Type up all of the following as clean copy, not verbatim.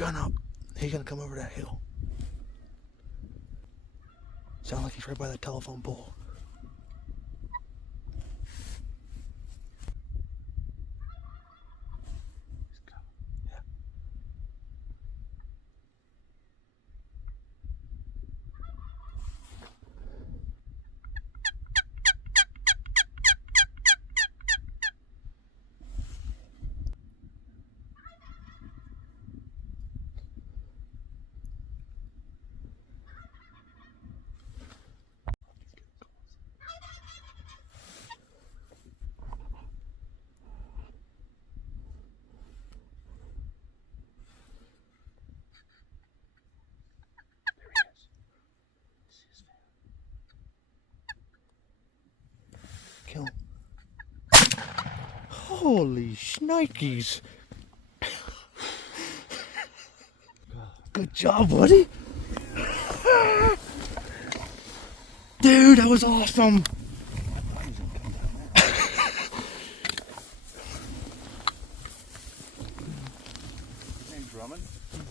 gun up. He's gonna come over that hill. Sounds like he's right by that telephone pole. Kill him. Holy shnikes. Good job, buddy. Dude, that was awesome.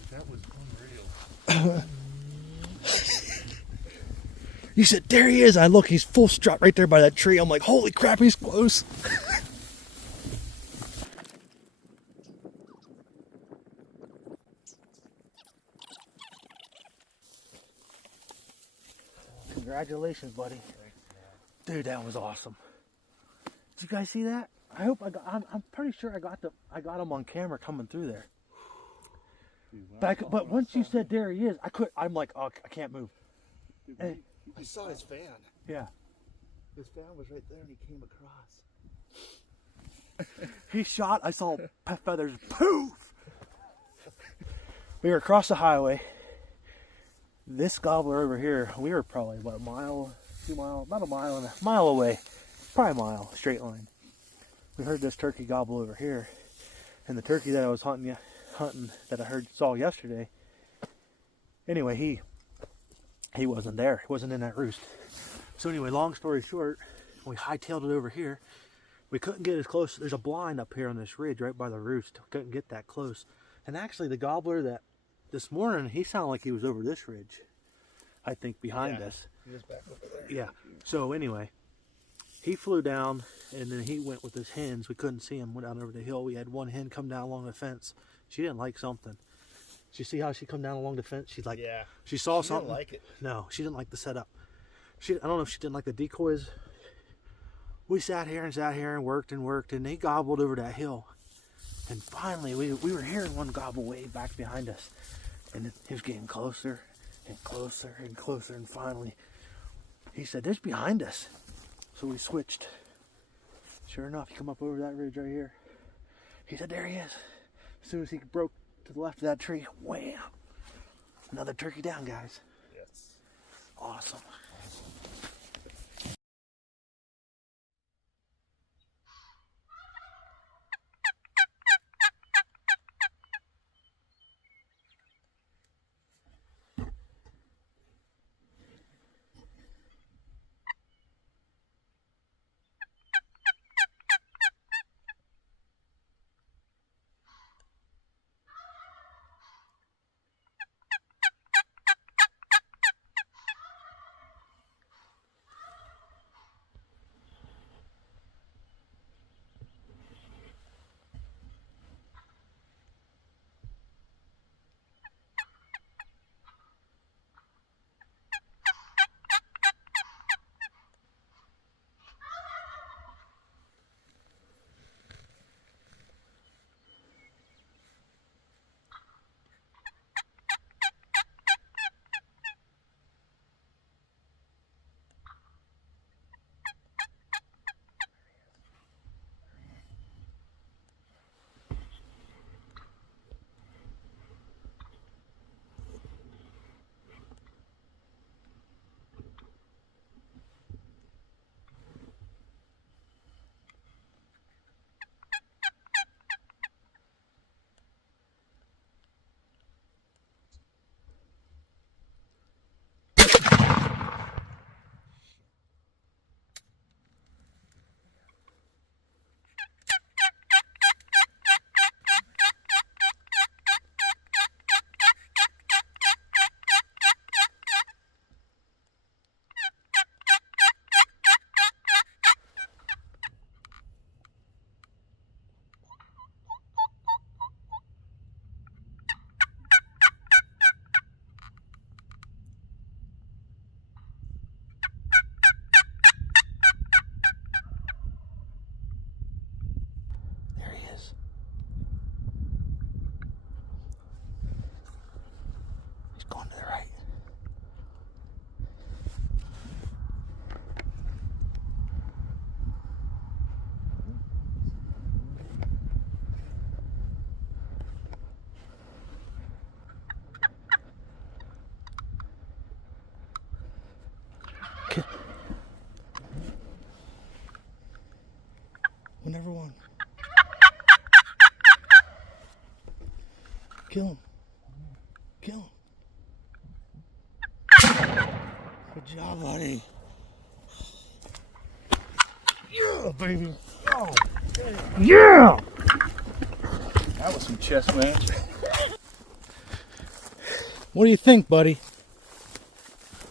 That was unreal. You said, there he is. I look, he's full strut right there by that tree. I'm like, holy crap, he's close. Congratulations, buddy. Thanks, Dude, that was awesome. Did you guys see that? I hope I got. I'm pretty sure I got him on camera coming through there. But once you said there he is, I'm like, oh, I can't move. Dude, I saw his fan. Yeah. His fan was right there, and he came across. He shot. I saw feathers. Poof. We were across the highway. This gobbler over here, we were probably about a mile, 2 miles, about a mile away, probably a mile, straight line. We heard this turkey gobble over here, and the turkey that I was hunting that I saw yesterday. Anyway, he wasn't there. He wasn't in that roost. So anyway, long story short, we hightailed it over here. We couldn't get as close. There's a blind up here on this ridge right by the roost. We couldn't get that close. And actually, the gobbler that this morning, he sounded like he was over this ridge, I think, behind us. He was back over there. Yeah. So anyway, he flew down, and then he went with his hens. We couldn't see him. Went down over the hill. We had one hen come down along the fence. She didn't like something. Did you see how she come down along the fence? She's like, yeah. She saw She something. didn't like it. No, she didn't like the setup. I don't know if she didn't like the decoys. We sat here and worked, and they gobbled over that hill. And finally, we were hearing one gobble way back behind us. And he was getting closer and closer and closer. And finally, he said, there's behind us. So we switched. Sure enough, he come up over that ridge right here. He said, there he is. As soon as he broke to the left of that tree, wham! Another turkey down, guys. Yes. Awesome. Kill him. Kill him. Good job, buddy. Yeah, baby. Oh, yeah. That was some chest match. What do you think, buddy?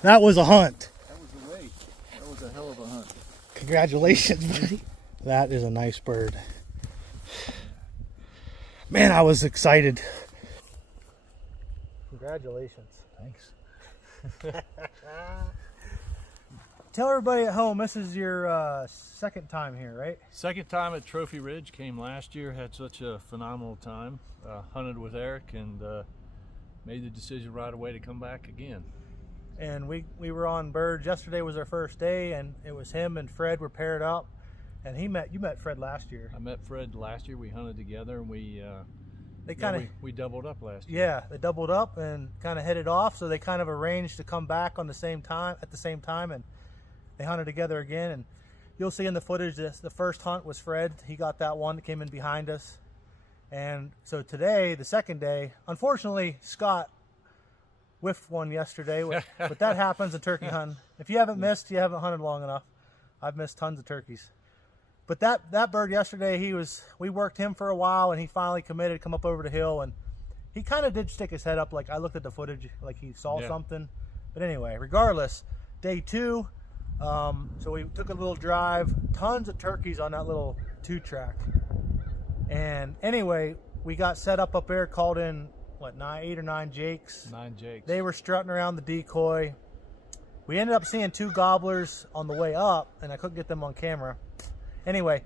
That was a hunt. That was the way. That was a hell of a hunt. Congratulations, buddy. That is a nice bird. Man, I was excited. Congratulations. Thanks. Tell everybody at home, this is your second time here, right? Second time at Trophy Ridge, came last year, had such a phenomenal time. Hunted with Eric and made the decision right away to come back again. And we were on birds. Yesterday was our first day, and it was him and Fred were paired up. And you met Fred last year. I met Fred last year. We hunted together, and we doubled up last year. Yeah, they doubled up and kind of headed off. So they kind of arranged to come back on the same time and they hunted together again. And you'll see in the footage the first hunt was Fred. He got that one that came in behind us. And so today, the second day, unfortunately, Scott whiffed one yesterday, but that happens in turkey hunting. If you haven't missed, you haven't hunted long enough. I've missed tons of turkeys. But that bird yesterday, we worked him for a while, and he finally committed to come up over the hill, and he kind of did stick his head up. Like I looked at the footage, like he saw something. But anyway, regardless, day 2, so we took a little drive, tons of turkeys on that little 2-track. And anyway, we got set up there, called in, 8 or 9 jakes. 9 jakes. They were strutting around the decoy. We ended up seeing 2 gobblers on the way up, and I couldn't get them on camera. Anyway,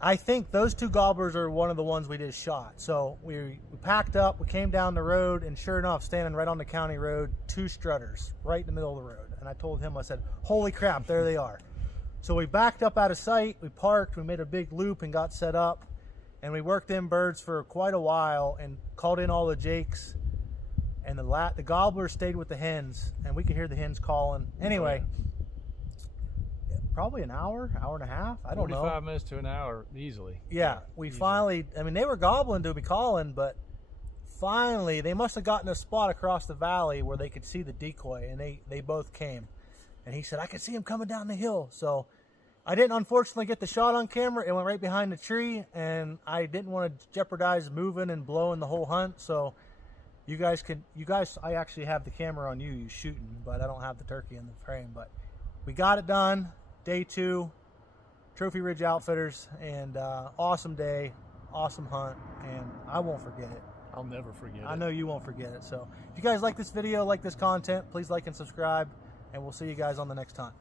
I think those 2 gobblers are one of the ones we just shot. So we packed up, we came down the road, and sure enough, standing right on the county road, 2 strutters right in the middle of the road. And I told him, I said, holy crap, there they are. So we backed up out of sight, we parked, we made a big loop and got set up. And we worked in birds for quite a while and called in all the jakes. And the gobblers stayed with the hens, and we could hear the hens calling. Anyway, probably an hour and a half. I don't know. 45 minutes to an hour, easily. Yeah, we finally, they were gobbling to be calling, but finally, they must have gotten a spot across the valley where they could see the decoy, and they both came. And he said, I could see him coming down the hill. So I didn't unfortunately get the shot on camera. It went right behind the tree, and I didn't want to jeopardize moving and blowing the whole hunt. So you guys, I actually have the camera on you shooting, but I don't have the turkey in the frame. But we got it done. Day 2, Trophy Ridge Outfitters, and awesome day, awesome hunt, and I won't forget it. I'll never forget it. I know you won't forget it. So if you guys like this video, like this content, please like and subscribe, and we'll see you guys on the next time.